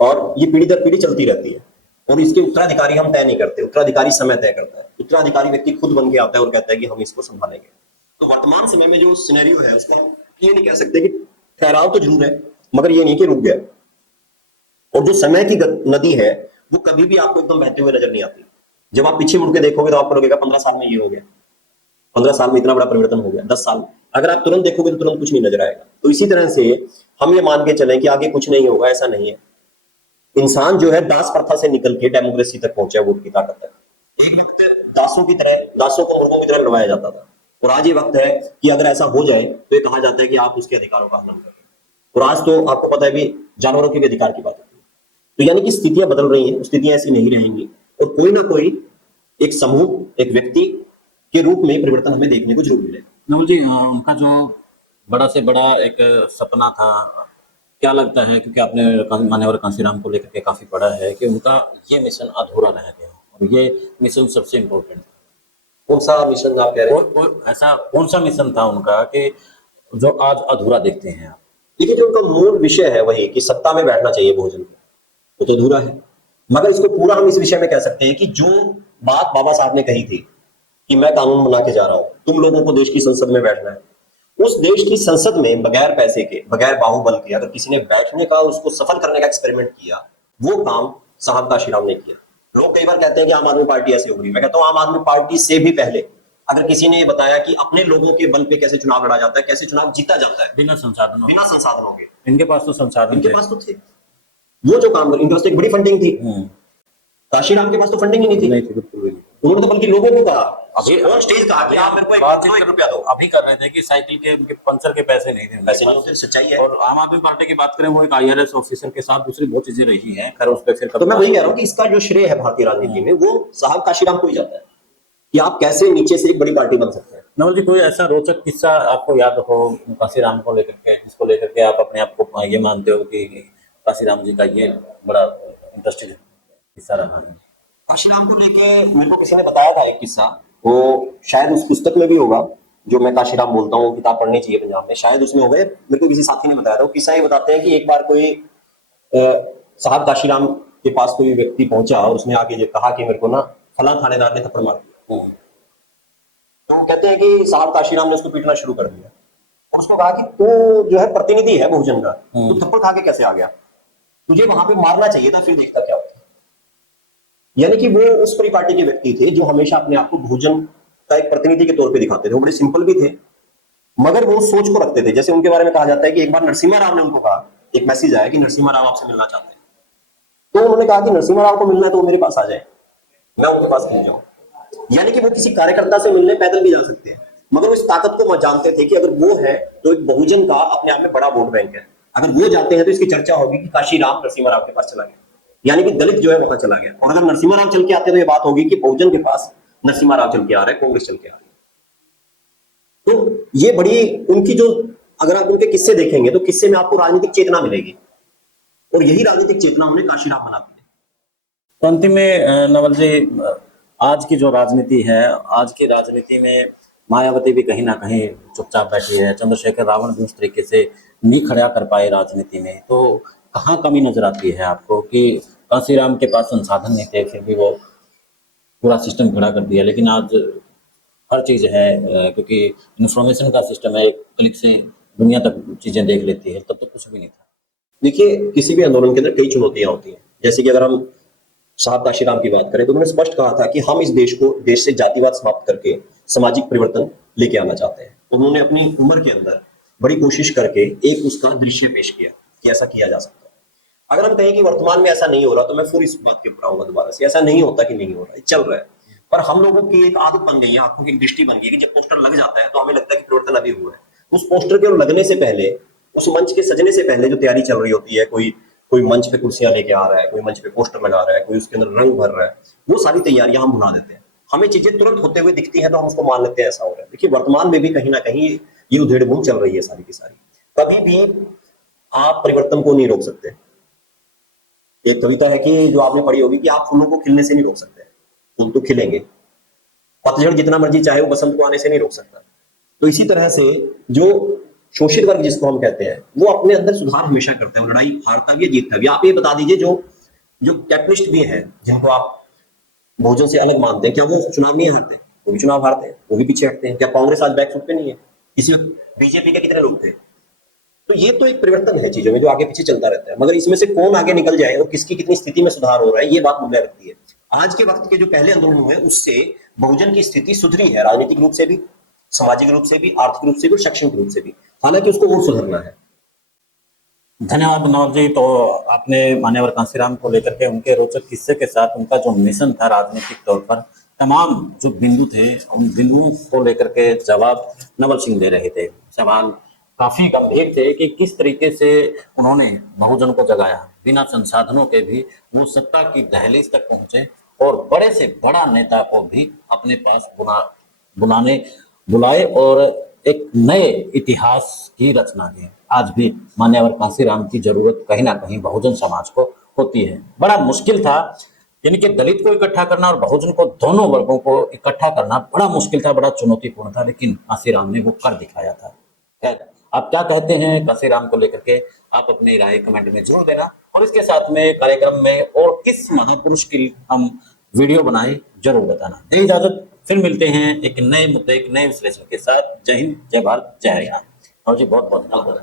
और ये पीढ़ी दर पीढ़ी चलती रहती है, और इसके उत्तराधिकारी हम तय नहीं करते, उत्तराधिकारी समय तय करता है। उत्तराधिकारी व्यक्ति खुद बन के आता है और कहता है कि हम इसको संभालेंगे। तो वर्तमान समय में जो सिनेरियो है उसको हम ये नहीं कह सकते कि ठहराव तो जरूर है, मगर ये नहीं कि रुक गया। और जो समय की नदी है वो कभी भी आपको एकदम बहते हुए नजर नहीं आती। जब आप पीछे मुड़ के देखोगे तो आपको लगेगा 15 साल में ये हो गया, 15 साल में इतना बड़ा परिवर्तन हो गया, 10 साल। अगर आप तुरंत देखोगे तो तुरंत कुछ नहीं नजर आएगा। तो इसी तरह से हम ये मान के चलें कि आगे कुछ नहीं होगा, ऐसा नहीं है। इंसान जो है दास प्रथा से निकल के डेमोक्रेसी तक पहुंचा, वोट की ताकत तक। एक वक्त दासों की तरह, दासों को मुर्गों की तरह लड़वाया जाता था, और आज ये वक्त है कि अगर ऐसा हो जाए तो ये कहा जाता है कि आप उसके अधिकारों का हनन करें। और आज तो आपको पता है भी जानवरों के भी अधिकार की बात होती है। तो यानी कि स्थितियां बदल रही हैं, स्थितियां ऐसी नहीं रहेंगी, और कोई ना कोई एक समूह, एक व्यक्ति के रूप में परिवर्तन हमें देखने को जरूर मिलेगा। नवल जी, उनका जो बड़ा से बड़ा एक सपना था, क्या लगता है, क्योंकि आपने मान्यवर कांशीराम को लेकर के काफी पढ़ा है, कि उनका ये मिशन अधूरा रह गया और ये मिशन सबसे इम्पोर्टेंट था? कौन सा मिशन आप कह रहे हैं? और ऐसा कौन सा मिशन था उनका कि जो आज अधूरा देखते हैं आप? देखिए, जो उनका मूल विषय है वही कि सत्ता में बैठना चाहिए बहुजन को, वो तो अधूरा है। मगर इसको पूरा हम इस विषय में कह सकते हैं कि जो बात बाबा साहब ने कही थी कि मैं कानून बना के जा रहा हूं, तुम लोगों को देश की संसद में बैठना है, उस देश की संसद में बगैर पैसे के, बगैर बाहुबल के, अगर किसी ने बैठने का, उसको सफल करने का एक्सपेरिमेंट किया, वो काम साहब काशीराम ने किया। लोग कई बार कहते हैं कि आम आदमी पार्टी ऐसे उभरी। मैं कहता हूं आम आदमी पार्टी से भी पहले अगर किसी ने ये बताया कि अपने लोगों के बल पे कैसे चुनाव लड़ा जाता है, कैसे चुनाव जीता जाता है बिना संसाधनों के, इनके पास तो संसाधन इनके पास तो थे। वो जो काम, इनके पास एक बड़ी फंडिंग थी। काशीराम के पास तो फंडिंग ही नहीं थी, बिल्कुल भी नहीं। उन्होंने तो बल्कि लोगों को कहा, अभी ऑन स्टेज कहा कि आप मेरे को बात एक रुपया दो। अभी कर रहे थे कि साइकिल के, उनके पंचर के पैसे नहीं थे, पैसे नहीं होते, सच्चाई है। और आम आदमी पार्टी की बात करें, वो एक IRS ऑफिसर के साथ दूसरी बहुत चीजें रही हैं, खैर उस पर फिर तो मैं वही कह रहा हूँ कि इसका जो श्रेय है भारतीय राजनीति में, वो साहब काशीराम को ही जाता है कि आप कैसे नीचे से एक बड़ी पार्टी बन सकते हैं। नवल जी, कोई ऐसा रोचक किस्सा आपको याद हो काशीराम को लेकर के, जिसको लेकर के आप अपने आप को ये मानते हो कि काशीराम जी का ये बड़ा इंटरेस्टिंग किस्सा रहा है? काशीराम को लेके मेरे को किसी ने बताया था एक किस्सा, वो शायद उस पुस्तक में भी होगा जो मैं काशीराम बोलता हूँ, किताब पढ़नी चाहिए पंजाब में, शायद उसमें हो गए। मेरे को किसी साथी ने बताया था। वो किस्सा ये बताते हैं कि एक बार कोई साहब काशीराम के पास कोई व्यक्ति पहुंचा और उसने आके ये कहा कि मेरे को ना फला थानेदार ने थप्पड़ मार दिया। तो कहते हैं कि साहब काशीराम ने उसको पीटना शुरू कर दिया और उसको कहा कि तू जो है प्रतिनिधि है बहुजन का, तू थप्पड़ खा के कैसे आ गया, तुझे वहां पे मारना चाहिए था, फिर देखता क्या होता। यानी कि वो उस परिपाटी के व्यक्ति थे जो हमेशा अपने आप को बहुजन का एक प्रतिनिधि के तौर पे दिखाते थे। वो बड़े सिंपल भी थे, मगर वो सोच को रखते थे। जैसे उनके बारे में कहा जाता है कि एक बार नरसिम्हा राव ने उनको कहा, एक मैसेज आया कि नरसिम्हा राव आपसे मिलना चाहते हैं। तो उन्होंने कहा कि नरसिम्हा राव को मिलना है तो वो मेरे पास आ जाए, मैं उनके पास क्यों जाऊं। यानी कि वो किसी कार्यकर्ता से मिलने पैदल भी जा सकते हैं, मगर वो इस ताकत को जानते थे कि अगर वो है तो एक बहुजन का अपने आप में बड़ा वोट बैंक है। अगर वो जाते हैं तो इसकी चर्चा होगी कि काशीराम नरसिम्हा राव के पास चला गया, यानी कि दलित जो है वहां चला गया। और अगर नरसिम्हा राव चल के आते तो ये बात होगी कि बहुजन के पास नरसिम्हा राव चल के आ रहा है, कांग्रेस चल के आ रही है। तो ये बड़ी उनकी जो, अगर आप उनके किस्से देखेंगे तो किस्से में आपको राजनीतिक चेतना मिलेगी, और यही राजनीतिक चेतना उन्हें काशीराम बनाती है। तो अंतिम में नवल जी, आज की जो राजनीति है, आज की राजनीति में मायावती भी कहीं ना कहीं चुपचाप बैठी है, चंद्रशेखर रावण भी उस तरीके से नहीं खड़ा कर पाए राजनीति में। तो कहाँ कमी नजर आती है आपको कि काशीराम के पास संसाधन नहीं थे, फिर भी वो पूरा सिस्टम खड़ा कर दिया, लेकिन आज हर चीज है, क्योंकि इन्फॉर्मेशन का सिस्टम है, एक क्लिक से दुनिया तक चीजें देख लेती है, तब तो कुछ भी नहीं था। देखिए, किसी भी आंदोलन के अंदर कई चुनौतियां होती हैं। जैसे कि अगर हम साहब काशीराम की बात करें तो उन्होंने स्पष्ट कहा था कि हम इस देश से जातिवाद समाप्त करके सामाजिक परिवर्तन लेके आना चाहते हैं। उन्होंने अपनी उम्र के अंदर बड़ी कोशिश करके एक उसका दृश्य पेश किया कि ऐसा किया जा सकता है। अगर हम कहें कि वर्तमान में ऐसा नहीं हो रहा तो मैं फिर इस बात के ऊपर आऊंगा दोबारा से, ऐसा नहीं होता कि नहीं हो रहा है, चल रहा है। पर हम लोगों की एक आदत बन गई है, आंखों की एक दृष्टि बन गई है कि जब पोस्टर लग जाता है तो हमें लगता है कि परिवर्तन अभी हुआ है। उस पोस्टर के लगने से पहले, उस मंच के सजने से पहले जो तैयारी चल रही होती है, कोई कोई मंच पे कुर्सियां लेके आ रहा है, कोई मंच पे पोस्टर लगा रहा है, कोई उसके अंदर रंग भर रहा है, वो सारी तैयारियां हम भुला देते हैं। हमें चीजें तुरंत होते हुए दिखती हैं तो हम उसको मान लेते हैं ऐसा हो रहा है। देखिए, वर्तमान में भी कहीं ना कहीं ये उधेड़ बुन चल रही है सारी की सारी। कभी भी आप परिवर्तन को नहीं रोक सकते। एक कविता है कि जो आपने पढ़ी होगी कि आप फूलों को खिलने से नहीं रोक सकते, फूल तो खिलेंगे। पतझड़ जितना मर्जी चाहे वो बसंत को आने से नहीं रोक सकता। तो इसी तरह से जो शोषित वर्ग जिसको हम कहते हैं वो अपने अंदर सुधार हमेशा करते हैं, लड़ाई हारता भी है जीतता भी। आप ये बता दीजिए, जो जो कैपिटलिस्ट भी है जिनको आप भोजन से अलग मानते हैं, क्या वो चुनाव नहीं हारते? वो भी चुनाव हारते हैं, वो भी पीछे हटते हैं। क्या कांग्रेस आज बैकफुट पे नहीं है? इसी वक्त बीजेपी के कितने लोग थे? तो ये तो एक परिवर्तन है चीजों में जो आगे पीछे चलता रहता है, मगर इसमें से कौन आगे निकल जाए और किसकी कितनी स्थिति में सुधार हो रहा है, ये बात मुद्दा रखती है। आज के वक्त के जो पहले आंदोलन हुए उससे बहुजन की स्थिति सुधरी है, राजनीतिक रूप से भी, सामाजिक रूप से भी, आर्थिक रूप से भी और शैक्षणिक रूप से भी। हालांकि उसको और सुधरना है। धन्यवाद नवाब जी। तो आपने मान्यवर कांसीराम को लेकर के उनके रोचक किस्से के साथ उनका जो मिशन था राजनीतिक तौर पर, तमाम जो बिंदु थे उन बिंदुओं को लेकर के जवाब नवल सिंह दे रहे थे। सवाल काफी गंभीर थे कि किस तरीके से उन्होंने बहुजन को जगाया, बिना संसाधनों के भी वो सत्ता की दहलीज तक पहुंचे और बड़े से बड़ा नेता को भी अपने पास बुलाए और एक नए इतिहास की रचना की। आज भी मान्यवर कांसीराम की जरूरत कहीं ना कहीं बहुजन समाज को होती है। बड़ा मुश्किल था, यानी कि दलित को इकट्ठा करना और बहुजन को, दोनों वर्गों को इकट्ठा करना बड़ा मुश्किल था, बड़ा चुनौतीपूर्ण था, लेकिन कांसीराम ने वो कर दिखाया था। खैर, आप क्या कहते हैं कांसीराम को लेकर के, आप अपनी राय कमेंट में जरूर देना और इसके साथ में कार्यक्रम में और किस महापुरुष की हम वीडियो बनाए जरूर बताना। दे इजाजत, फिर मिलते हैं एक नए मुद्दे, एक नए विश्लेषण के साथ। जय हिंद, जय भारत, जय हरियाणा। और जी बहुत बहुत धन्यवाद।